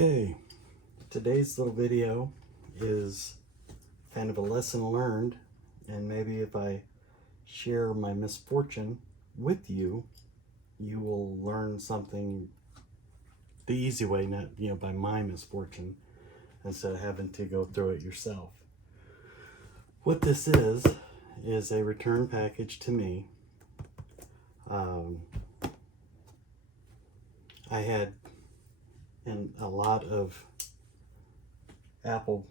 Okay, today's little video is kind of a lesson learned, and maybe if I share my misfortune with you, you will learn something the easy way, not by my misfortune, instead of having to go through it yourself. What this is a return package to me. I had a lot of Apple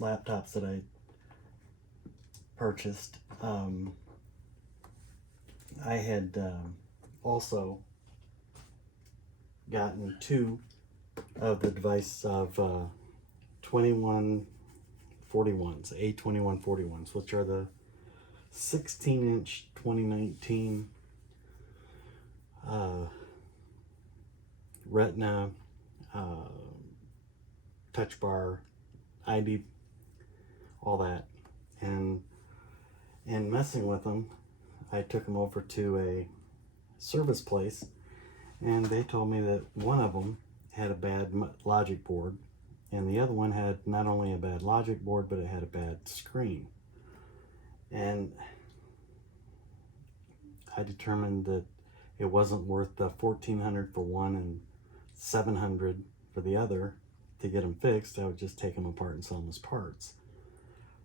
laptops that I purchased. I had also gotten two of the device of 2141s, A2141s, which are the 16-inch 2019 Retina touch bar, ID, all that, and messing with them, I took them over to a service place, and they told me that one of them had a bad logic board, and the other one had not only a bad logic board, but it had a bad screen. And I determined that it wasn't worth the $1,400 for one and $700 for the other to get them fixed. I would just take them apart and sell them as parts.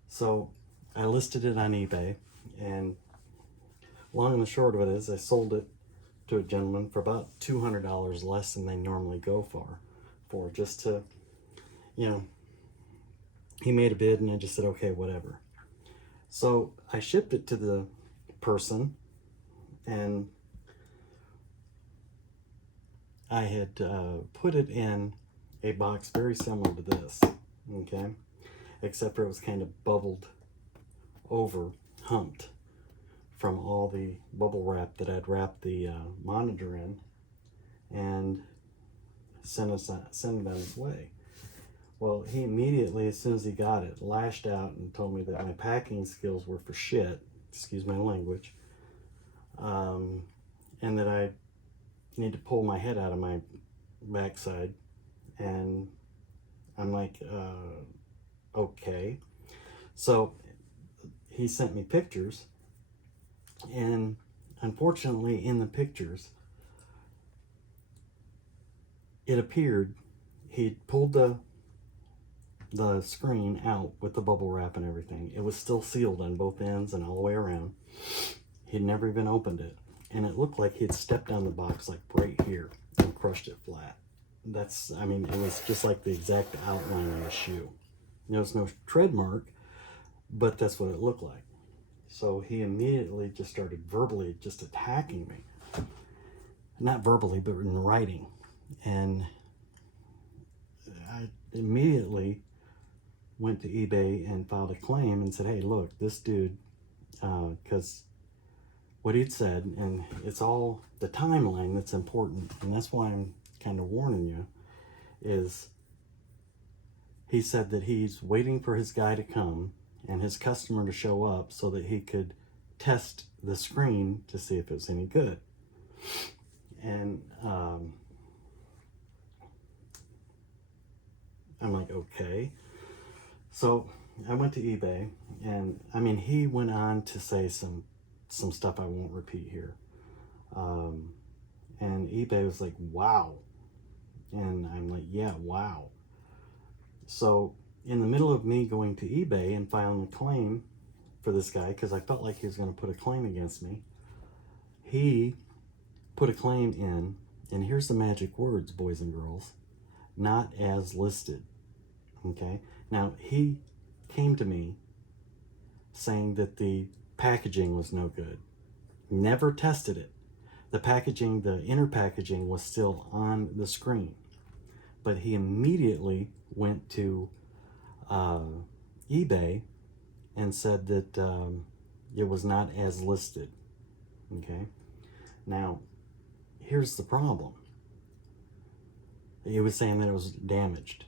So I listed it on eBay, and long and the short of it is I sold it to a gentleman for about $200 less than they normally go for just to, he made a bid and I just said, okay, whatever. So I shipped it to the person, and I had put it in a box very similar to this, okay, except for it was kind of bubbled over, humped from all the bubble wrap that I'd wrapped the monitor in, and sent it on its way. Well, he immediately, as soon as he got it, lashed out and told me that my packing skills were for shit, excuse my language, and that I need to pull my head out of my backside. And I'm like, okay. So he sent me pictures, and unfortunately in the pictures, it appeared he'd pulled the screen out with the bubble wrap and everything. It was still sealed on both ends and all the way around. He'd never even opened it, and it looked like he'd stepped on the box like right here and crushed it flat. It was just like the exact outline of a shoe. There was no tread mark, but that's what it looked like. So he immediately just started verbally just attacking me. Not verbally, but in writing. And I immediately went to eBay and filed a claim and said, hey, look, this dude, because what he'd said, and it's all the timeline that's important, and that's why I'm kind of warning you, is he said that he's waiting for his guy to come and his customer to show up so that he could test the screen to see if it was any good. And I'm like, okay. So I went to eBay, and he went on to say some stuff I won't repeat here. And eBay was like, wow. And I'm like, yeah, wow. So in the middle of me going to eBay and filing a claim for this guy, because I felt like he was going to put a claim against me, he put a claim in, and here's the magic words, boys and girls: not as listed. Okay? Now, he came to me saying that the packaging was no good. Never tested it. The packaging, the inner packaging, was still on the screen. But he immediately went to eBay and said that it was not as listed. Okay? Now, here's the problem. He was saying that it was damaged.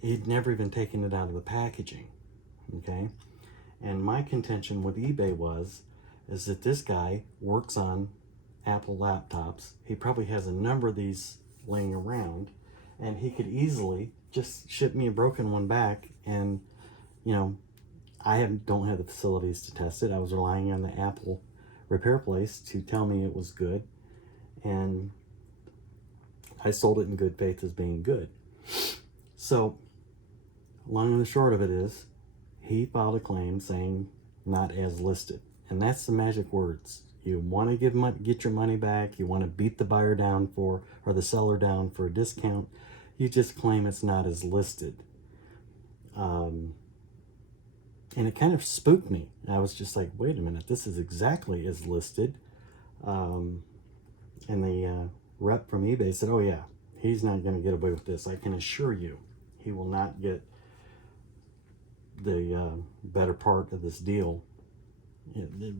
He'd never even taken it out of the packaging. Okay? And my contention with eBay is that this guy works on Apple laptops. He probably has a number of these laying around, and he could easily just ship me a broken one back. And you know, don't have the facilities to test it. I was relying on the Apple repair place to tell me it was good, and I sold it in good faith as being good. So long and the short of it is, he filed a claim saying not as listed, and that's the magic words. You want to get your money back. You want to beat the buyer down or the seller down for a discount. You just claim it's not as listed. And it kind of spooked me. I was just like, wait a minute, this is exactly as listed. And the rep from eBay said, oh yeah, he's not going to get away with this. I can assure you, he will not get the better part of this deal.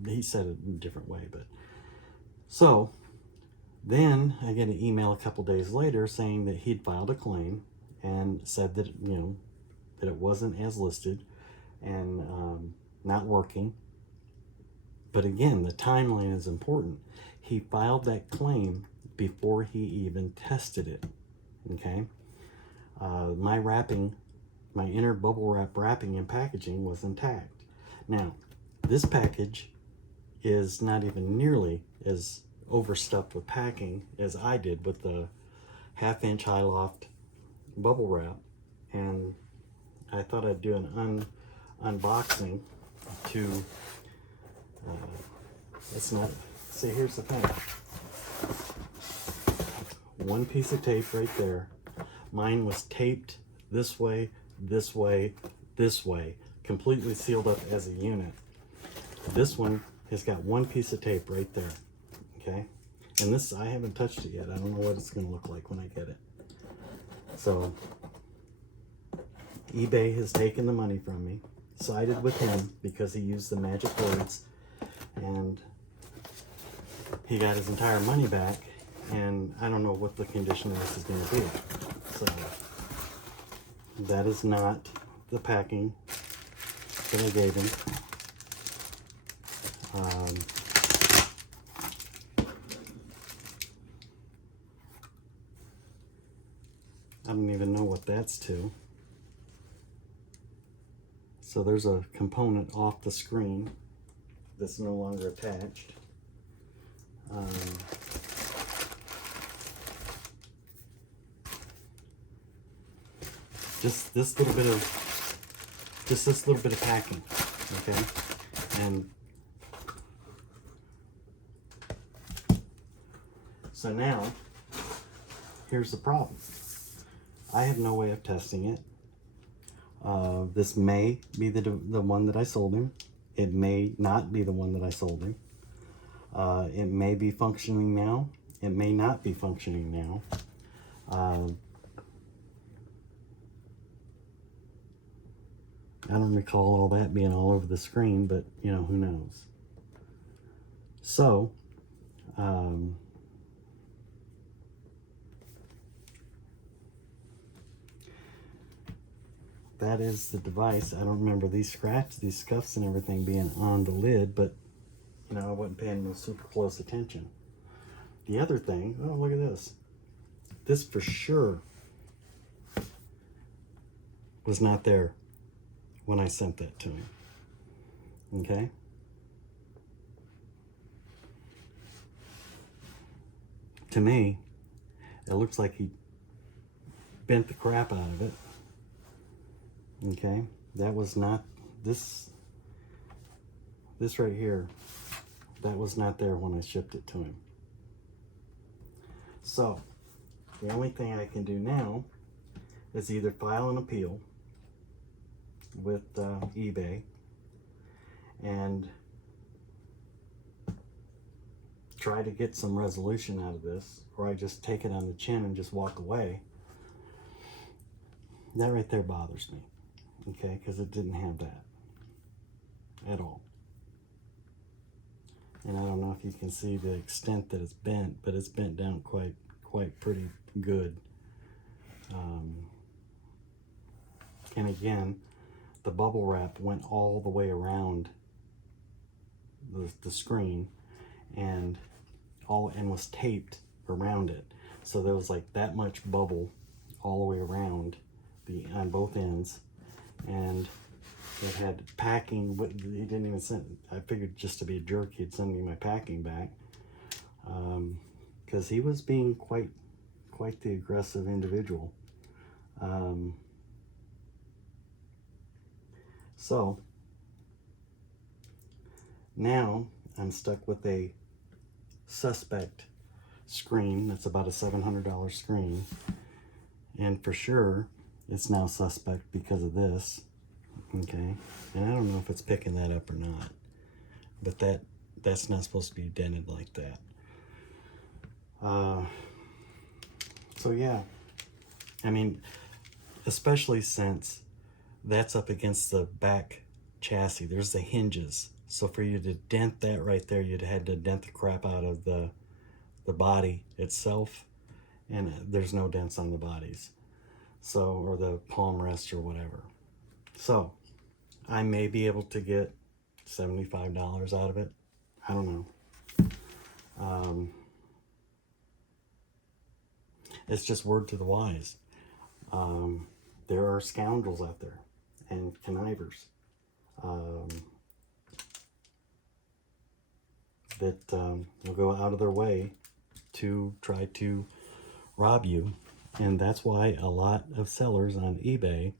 He said it in a different way, but so then I get an email a couple days later saying that he'd filed a claim and said that that it wasn't as listed and not working. But again, the timeline is important. He filed that claim before he even tested it. Okay, my inner bubble wrap wrapping and packaging was intact. Now, this package is not even nearly as overstuffed with packing as I did with the 1/2-inch high loft bubble wrap, and I thought I'd do an unboxing to it's not, see, here's the thing, one piece of tape right there. Mine was taped this way, this way, this way, completely sealed up as a unit. This one has got one piece of tape right there, okay? And this, I haven't touched it yet. I don't know what it's gonna look like when I get it. So, eBay has taken the money from me, sided with him because he used the magic words, and he got his entire money back, and I don't know what the condition of this is gonna be. So, that is not the packing that I gave him. I don't even know what that's to. So there's a component off the screen that's no longer attached. Just this little bit of packing, okay? And so now, here's the problem. I have no way of testing it. This may be the one that I sold him. It may not be the one that I sold him. It may be functioning now. It may not be functioning now. I don't recall all that being all over the screen, but who knows. So, that is the device. I don't remember these scuffs and everything being on the lid, but I wasn't paying no super close attention. The other thing, oh, look at this. This for sure was not there when I sent that to him. Okay? To me, it looks like he bent the crap out of it. Okay? That was not, this right here, that was not there when I shipped it to him. So, the only thing I can do now is either file an appeal with eBay and try to get some resolution out of this, or I just take it on the chin and just walk away. That right there bothers me, okay, because it didn't have that at all. And I don't know if you can see the extent that it's bent, but it's bent down quite pretty good. And again, the bubble wrap went all the way around the screen and was taped around it. So there was like that much bubble all the way around on both ends, and it had packing. But he didn't even send. I figured just to be a jerk, he'd send me my packing back, because he was being quite the aggressive individual. So now I'm stuck with a suspect screen that's about a $700 screen, and for sure it's now suspect because of this. Okay, and I don't know if it's picking that up or not, but that's not supposed to be dented like that. So yeah, I mean, especially since that's up against the back chassis. There's the hinges, so for you to dent that right there, you'd had to dent the crap out of the body itself, and there's no dents on the bodies, so, or the palm rest or whatever. So I may be able to get $75 out of it. I don't know. It's just word to the wise. There are scoundrels out there and connivers that will go out of their way to try to rob you. And that's why a lot of sellers on eBay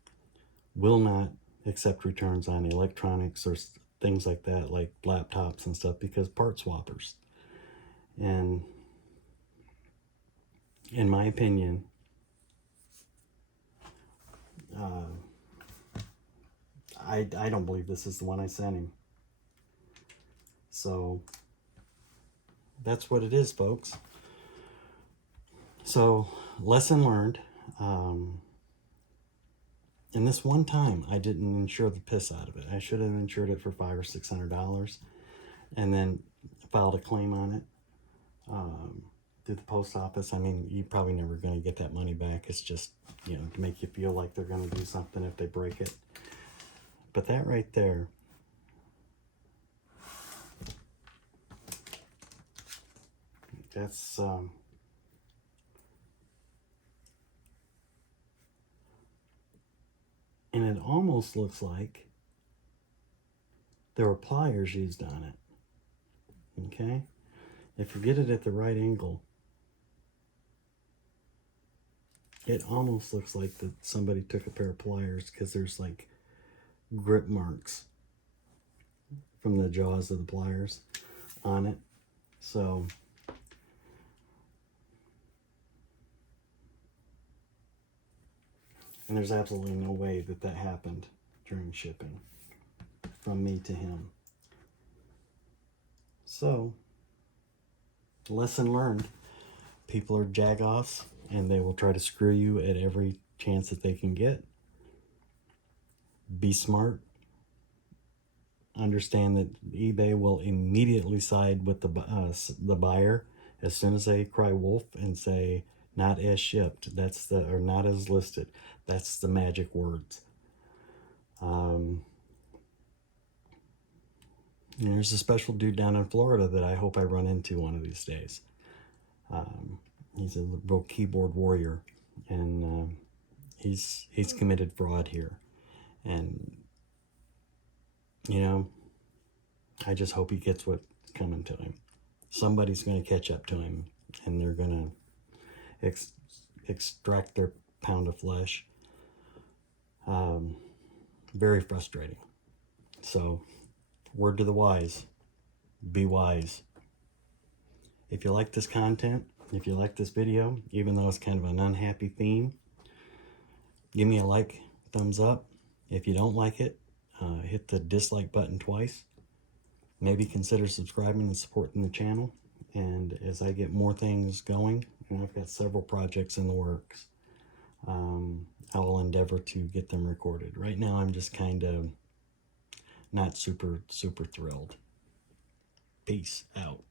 will not accept returns on electronics or things like that, like laptops and stuff, because part swappers. And in my opinion, I don't believe this is the one I sent him. So that's what it is, folks. So lesson learned. And this one time I didn't insure the piss out of it. I should have insured it for $500 or $600 and then filed a claim on it through the post office. I mean, you're probably never going to get that money back. It's just, you know, to make you feel like they're going to do something if they break it. But that right there, that's and it almost looks like there were pliers used on it. Okay, if you get it at the right angle, it almost looks like that somebody took a pair of pliers, because there's like grip marks from the jaws of the pliers on it. So and there's absolutely no way that that happened during shipping from me to him. So lesson learned, people are jagoffs and they will try to screw you at every chance that they can get. Be smart. Understand that eBay will immediately side with the buyer as soon as they cry wolf and say not as shipped. That's the, or not as listed. That's the magic words. There's a special dude down in Florida that I hope I run into one of these days. He's a real keyboard warrior, and he's committed fraud here. And you know, I just hope he gets what's coming to him. Somebody's going to catch up to him, and they're going to extract their pound of flesh. Very frustrating. So, word to the wise, be wise. If you like this content, if you like this video, even though it's kind of an unhappy theme, give me a like, thumbs up. If you don't like it, hit the dislike button twice. Maybe consider subscribing and supporting the channel. And as I get more things going, and I've got several projects in the works, I will endeavor to get them recorded. Right now, I'm just kind of not super thrilled. Peace out.